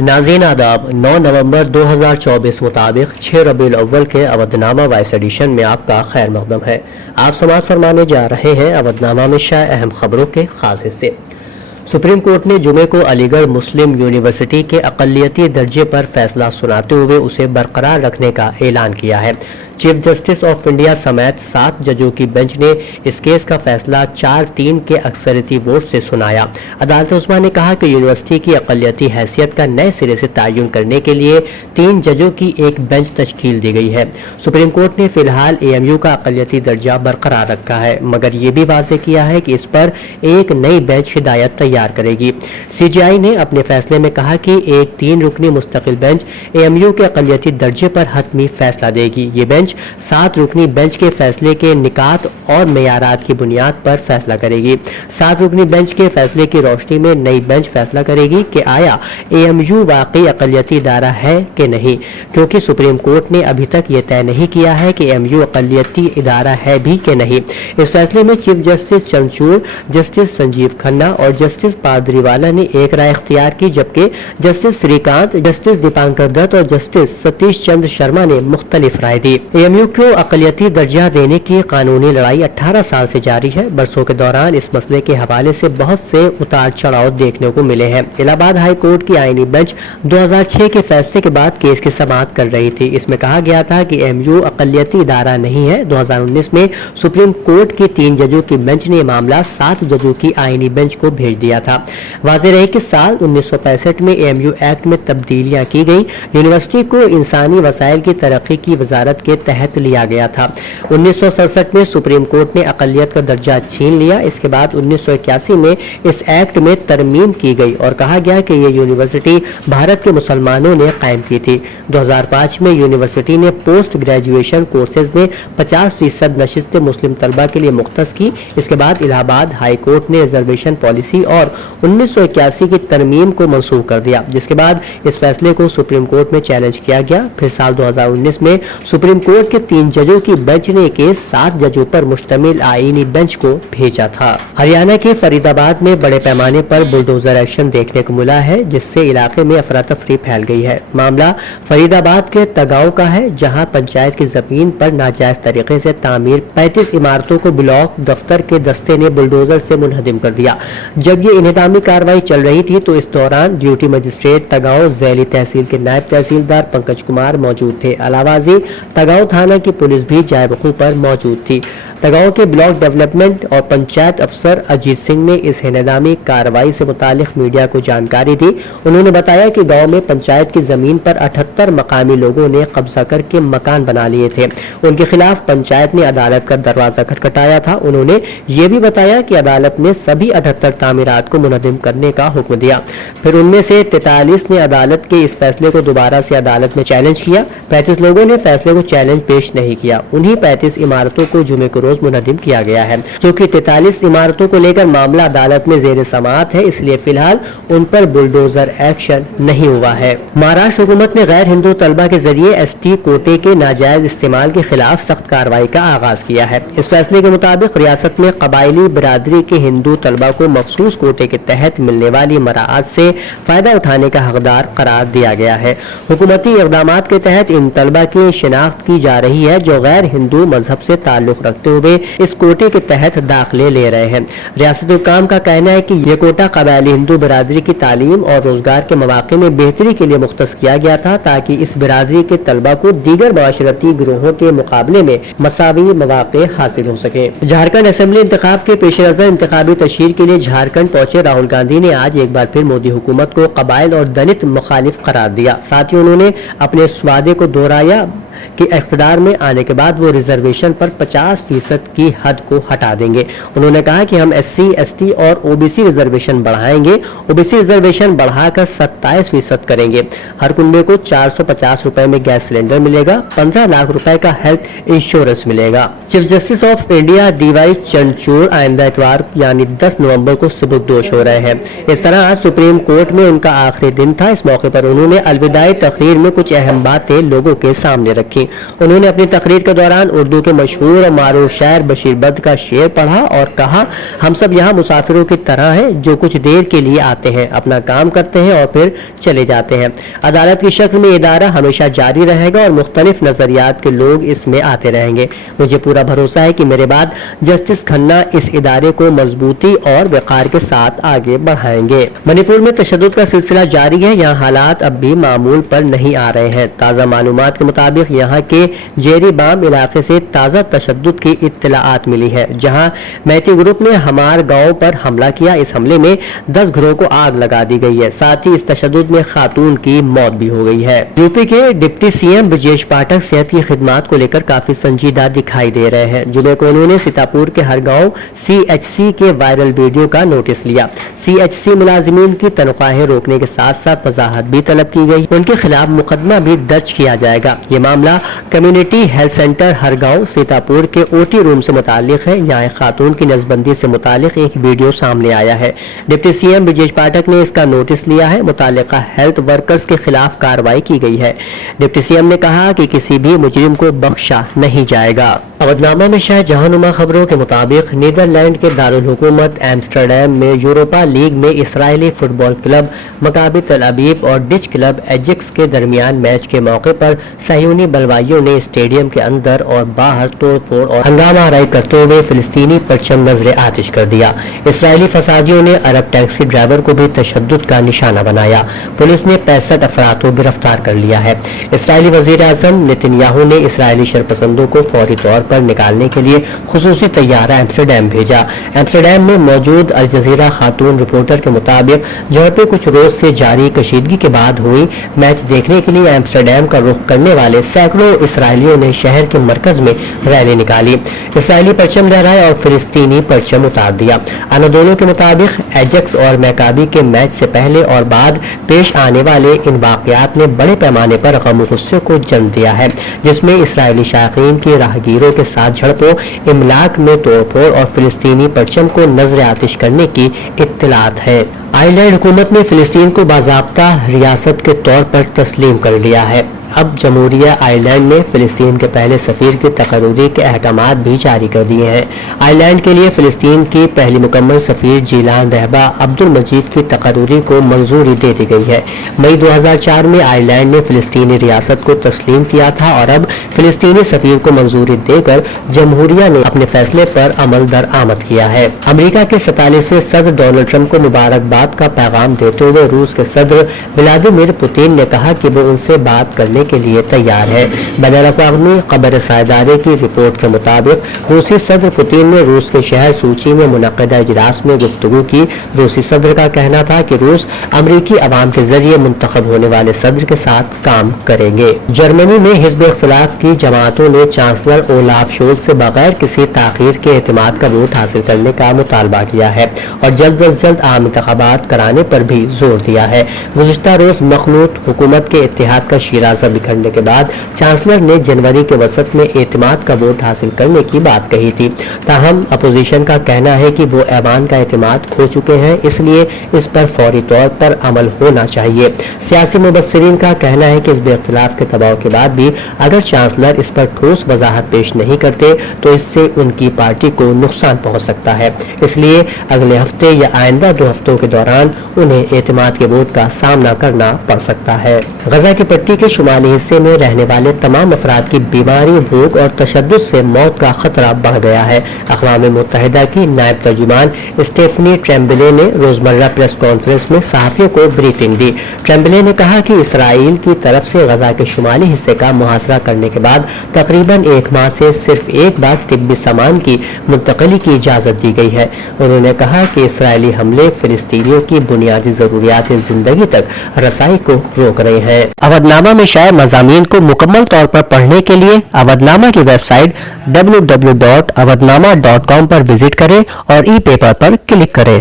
नाज़रीन आदाब, 9 नवंबर 2024 मुताबिक 6 रबीउल अव्वल के अवधनामा वाइस एडिशन में आपका खैर मकदम है। आप समाअत फरमाने जा रहे हैं अवधनामा में शाये अहम खबरों के खास हिस्से। सुप्रीम कोर्ट ने जुमे को अलीगढ़ मुस्लिम यूनिवर्सिटी के अक़लियती दर्जे पर फैसला सुनाते हुए उसे बरकरार रखने का ऐलान किया है। चीफ जस्टिस ऑफ इंडिया समेत 7 जजों की बेंच ने इस केस का फैसला 4-3 के अक्सरियती वोट से सुनाया। अदालत उस्मा ने कहा कि यूनिवर्सिटी की अक़लियती हैसियत का नए सिरे से तयन करने के लिए 3 जजों की एक बेंच तश्कील दी गई है। सुप्रीम कोर्ट ने फिलहाल AMU का अक़लियती दर्जा बरकरार रखा है, मगर ये भी वाज़ेह किया है कि इस पर एक नई बेंच हिदायत तैयार करेगी। CJI ने अपने फैसले में कहा कि एक 3 रुकनी मुस्तकिल बेंच AMU के अक़लियती दर्जे पर हतमी फैसला देगी। ये बेंच 7 रुकनी बेंच के फैसले के निकात और मेयारात की बुनियाद पर फैसला करेगी। 7 रुकनी बेंच के फैसले की रोशनी में नई बेंच फैसला करेगी कि आया AMU वाकई अक़लियती इदारा है कि नहीं, क्योंकि सुप्रीम कोर्ट ने अभी तक ये तय नहीं किया है कि AMU अक़लियती इदारा है भी कि नहीं। इस फैसले में chief justice Chandrachud, justice Sanjeev Khanna और जस्टिस पादरीवाला ने एक राय इख्तियार की, जबकि जस्टिस श्रीकांत, जस्टिस दीपांकर दत्त और जस्टिस सतीश चंद्र शर्मा ने मुख्तलिफ राय दी। AMU को अक़लियती दर्जा देने की कानूनी लड़ाई 18 साल से जारी है। बरसों के दौरान इस मसले के हवाले से बहुत से उतार चढ़ाव देखने को मिले हैं। इलाहाबाद हाई कोर्ट की आईनी बेंच 2006 के फैसले के बाद केस की समाअत कर रही थी। इसमें कहा गया था कि AMU अक़लियती इदारा नहीं है। 2019 में सुप्रीम कोर्ट की 3 जजों की बेंच ने मामला 7 जजों की आईनी बेंच को भेज दिया था। वाज़ेह रहे कि साल 1965 में AMU एक्ट में तब्दीलियां की गई। यूनिवर्सिटी को इंसानी वसाइल की तरक्की की वजारत के तहत लिया गया था। 1967 में सुप्रीम कोर्ट ने अक़लियत का दर्जा छीन लिया। इसके बाद 1981 में इस एक्ट में तरमीम की गई और कहा गया कि ये यूनिवर्सिटी भारत के मुसलमानों ने कायम की थी। 2005 में यूनिवर्सिटी ने पोस्ट ग्रेजुएशन कोर्सेज में 50% नशिस्तें मुस्लिम तलबा के लिए मुख्तस की। इसके बाद इलाहाबाद हाई कोर्ट ने रिजर्वेशन पॉलिसी और 1981 की तरमीम को मनसूख कर दिया, जिसके बाद इस फैसले को सुप्रीम कोर्ट में चैलेंज किया गया। फिर साल 2019 में सुप्रीम कोर्ट के 3 जजों की बेंच ने केस 7 जजों पर मुश्तमिल आईनी बेंच को भेजा था। हरियाणा के फरीदाबाद में बड़े पैमाने पर बुलडोजर एक्शन देखने को मिला है, जिससे इलाके में अफरा तफरी फैल गई है। मामला फरीदाबाद के तगांव का है, जहां पंचायत की जमीन पर नाजायज तरीके से तामीर 35 इमारतों को ब्लॉक दफ्तर के दस्ते ने बुलडोजर से मुनहदिम कर दिया। जब ये इन्हदामी कार्रवाई चल रही थी तो इस दौरान ड्यूटी मजिस्ट्रेट तगांव ज़ैली तहसील के नायब तहसीलदार पंकज कुमार मौजूद थे। अलावाजी तगांव थाना की पुलिस भी जायबखू पर मौजूद थी। तगांव के ब्लॉक डेवलपमेंट और पंचायत अफसर अजीत सिंह ने इस इन्हदामी कार्रवाई से मुतालिक मीडिया को जानकारी दी। उन्होंने बताया कि गांव में पंचायत की जमीन पर 78 मकामी लोगों ने कब्जा करके मकान बना लिए थे। उनके खिलाफ पंचायत ने अदालत का दरवाजा खटखटाया था। उन्होंने ये भी बताया कि अदालत ने सभी 78 तामीरात को मुनहदिम करने का हुक्म दिया। फिर उनमें से 43 ने अदालत के इस फैसले को दोबारा से अदालत में चैलेंज किया। 35 लोगों ने फैसले को चैलेंज पेश नहीं किया। उन्हीं 35 इमारतों को जुमे को रोज मुनहदिम किया गया है। क्योंकि 43 इमारतों को लेकर मामला अदालत में जेर समाअत है, इसलिए फिलहाल उन पर बुलडोजर एक्शन नहीं हुआ है। महाराष्ट्र हुकूमत ने गैर हिंदू तलबा के जरिए ST कोटे के नाजायज इस्तेमाल के खिलाफ सख्त कार्रवाई का आगाज किया है। इस फैसले के मुताबिक रियासत में कबायली बिरादरी के हिंदू तलबा को मखसूस कोटे के तहत मिलने वाली मराआत से फायदा उठाने का हकदार करार दिया गया है। हुकूमती इक़दामात के तहत इन तलबा की शिनाख्त की जा रही है जो गैर हिंदू मजहब से ताल्लुक रखते हुए इस कोटे के तहत दाखिले ले रहे हैं। रियासती हुक्काम का कहना है कि यह कोटा कबायली हिंदू बिरादरी की तालीम और रोजगार के मौके में बेहतरी के लिए मुख्तस किया गया था, ताकि इस बिरादरी के तलबा को दीगर माशरती गिरोहों के मुकाबले में मसावी मौके हासिल हो सके। झारखंड असेंबली इंतखाब के पेश नजर इंतखाबी तशहीर के लिए झारखंड पहुंचे राहुल गांधी ने आज एक बार फिर मोदी हुकूमत को कबाइल और दलित मुखालिफ करार दिया। साथ ही उन्होंने अपने इस वादे को दोहराया कि इख्तिदार में आने के बाद वो रिजर्वेशन पर 50% की हद को हटा देंगे। उन्होंने कहा कि हम SC, ST और OBC रिजर्वेशन बढ़ाएंगे। OBC रिजर्वेशन बढ़ाकर 27% करेंगे। हर कुंबे को 450 रुपए में गैस सिलेंडर मिलेगा। 15 लाख रुपए का हेल्थ इंश्योरेंस मिलेगा। Chief justice of India DY Chandrachud आइंदा इतवार यानी 10 नवंबर को सुबुकदोश हो रहे हैं। इस तरह आज सुप्रीम कोर्ट में उनका आखिरी दिन था। इस मौके पर उन्होंने अलविदाई तकरीर में कुछ अहम बातें लोगों के सामने रखी। रखी। उन्होंने अपनी तकरीर के दौरान उर्दू के मशहूर और मारूफ शायर बशीर बद्र का शेर पढ़ा और कहा, हम सब यहाँ मुसाफिरों की तरह हैं जो कुछ देर के लिए आते हैं, अपना काम करते हैं और फिर चले जाते हैं। अदालत की शक्ल में इदारा हमेशा जारी रहेगा और मुख्तलिफ नजरियात के लोग इसमें आते रहेंगे। मुझे पूरा भरोसा है कि मेरे बाद जस्टिस खन्ना इस इदारे को मजबूती और वक़ार के साथ आगे बढ़ाएंगे। मणिपुर में तशद्दुद का सिलसिला जारी है। यहाँ हालात अब भी मामूल पर नहीं आ रहे हैं। ताज़ा मालूमात के मुताबिक यहाँ के जेरीबाम इलाके से ताज़ा तशद्दुद की इत्तलाआत मिली है, जहाँ मैती ग्रुप ने हमार गांव पर हमला किया। इस हमले में 10 घरों को आग लगा दी गई है। साथ ही इस तशद्दुद में खातून की मौत भी हो गई है। यूपी के डिप्टी सीएम ब्रजेश पाठक सेहत की खिदमात को लेकर काफी संजीदा दिखाई दे रहे हैं। जिले को उन्होंने सीतापुर के हर गाँव CHC के वायरल वीडियो का नोटिस लिया। CHC मुलाजिमीन की तनख्वाहें रोकने के साथ साथ वजाहत भी तलब की गई। उनके खिलाफ मुकदमा भी दर्ज किया जाएगा। ये मामला कम्युनिटी हेल्थ सेंटर हर गाँव सीतापुर के OT रूम से मुतालिक है। यहाँ एक खातून की नसबंदी से मुतालिक एक वीडियो सामने आया है। डिप्टी सीएम ब्रजेश पाठक ने इसका नोटिस लिया है। मुतालिका हेल्थ वर्कर्स के खिलाफ कार्रवाई की गई है। डिप्टी सीएम ने कहा कि किसी भी मुजरिम को बख्शा नहीं जाएगा। अवधनामा में शायद जहानुमा खबरों के मुताबिक नीदरलैंड के दारुल हुकूमत एम्स्टरडैम में यूरोपा लीग में इसराइली फुटबॉल क्लब मकाबी तल अबीब और डिच क्लब एजेक्स के दरमियान मैच के मौके पर सहयूनी बलवाइयों ने स्टेडियम के अंदर और बाहर तोड़फोड़ और हंगामा आराई करते हुए फिलिस्तीनी परचम नजर आतिश कर दिया। इसराइली फसादियों ने अरब टैक्सी ड्राइवर को भी तशद्दुद का निशाना बनाया। पुलिस ने 65 अफराद को गिरफ्तार कर लिया है। इसराइली वजीर आजम नेतन्याहू ने इसराइली शरपसंदों को फौरी तौर पर निकालने के लिए खुसूसी तैयारा एम्स्टरडैम भेजा। एम्स्टरडैम में मौजूद अल जजीरा खातून रिपोर्टर के मुताबिक झड़पें कुछ रोज से जारी कशीदगी के बाद हुई। मैच देखने के लिए एम्स्टरडैम का रुख करने वाले सैकड़ों इसराइलियों ने शहर के मरकज में रैली निकाली, इसराइली परचम लहराए और फिलिस्तीनी परचम उतार दिया। अनादोलो के मुताबिक एजेक्स और मैकाबी के मैच से पहले और बाद पेश आने वाले इन वाकयात ने बड़े पैमाने पर गम गुस्से को जन्म दिया है, जिसमें इसराइली शायकीन की राहगीरों के साथ झड़पों, इमलाक में तोड़फोड़ और फिलिस्तीनी परचम को नजर आतिश करने की इत्तलात है। आयरलैंड हुकूमत ने फिलिस्तीन को बाज़ाब्ता रियासत के तौर पर तस्लीम कर लिया है। अब जमहूरिया आयरलैंड ने फिलिस्तीन के पहले सफीर की तकर्री के अहकामात भी जारी कर दिए हैं। आयरलैंड के लिए फिलिस्तीन की पहली मुकम्मल सफीर जीलान रहबा अब्दुल मजीद की तकर्री को मंजूरी दे दी गई है। मई 2004 में आयरलैंड ने फिलिस्तीनी रियासत को तस्लीम किया था और अब फिलिस्तीनी सफीर को मंजूरी देकर जमहूरिया ने अपने फैसले पर अमल दरआमद किया है। अमेरिका के 47वें सदर डोनाल्ड ट्रंप को मुबारकबाद का पैगाम देते हुए रूस के सदर व्लादिमीर पुतिन ने कहा कि वो उनसे बात करने के लिए तैयार है। बैनुल-अक़वामी खबर साइदारे की रिपोर्ट के मुताबिक रूसी सदर पुतिन ने रूस के शहर सूची में मुनक़दा इजलास में गुफ्तगू की। रूसी सदर का कहना था कि रूस अमरीकी अवाम के जरिए मुंतखब होने वाले सदर के साथ काम करेंगे। जर्मनी में हिज़्ब इख्तिलाफ की जमातों ने चांसलर ओलाफ शोल्ज़ से बगैर किसी ताख़ीर के एतमाद का वोट हासिल करने का मुतालबा किया है और जल्द अज जल्द आम इंतख़ाबात कराने पर भी जोर दिया है। गुज़िश्ता रोज मखलूत हुकूमत के इत्तेहाद का शिराज़ा बिखरने के बाद चांसलर ने जनवरी के वसत में एतमाद का वोट हासिल करने की बात कही थी। ताहम अपोजिशन का कहना है कि वो ऐवान का एतमाद खो चुके हैं, इसलिए इस पर फौरी तौर पर अमल होना चाहिए। सियासी मुबस्सिरीन का कहना है कि इस बेख्तिलाफ के दबाव के बाद भी अगर चांसलर इस पर ठोस वजाहत पेश नहीं करते तो इससे उनकी पार्टी को नुकसान पहुंच सकता है। इसलिए अगले हफ्ते या आइंदा 2 हफ्तों के दौरान उन्हें एतमाद के वोट का सामना करना पड़ सकता है। गजा की पट्टी के शुमाली हिस्से में रहने वाले तमाम अफराद की बीमारी, भूख और तशद्दुद से मौत का खतरा बढ़ गया है। अक़वाम मुत्तहिदा की नायब तर्जुमान स्टेफनी ट्रेम्बले ने रोजमर्रा प्रेस कॉन्फ्रेंस में सहाफ़ियों को ब्रीफिंग दी। ट्रेम्बले ने कहा कि इसराइल की तरफ से गजा के शुमाली हिस्से का मुहासरा करने के बाद तकरीबन 1 माह से सिर्फ एक बार तिब्बी सामान की मुंतकली की इजाज़त दी गई है। उन्होंने कहा कि इसराइली हमले फिलिस्तीनियों की बुनियादी ज़रूरियात ज़िंदगी तक रसाई को रोक रहे हैं। अवधनामा में शाये मज़ामीन को मुकम्मल तौर पर पढ़ने के लिए अवधनामा की वेबसाइट www.awadnama.com पर विजिट करें और ई पेपर पर क्लिक करें।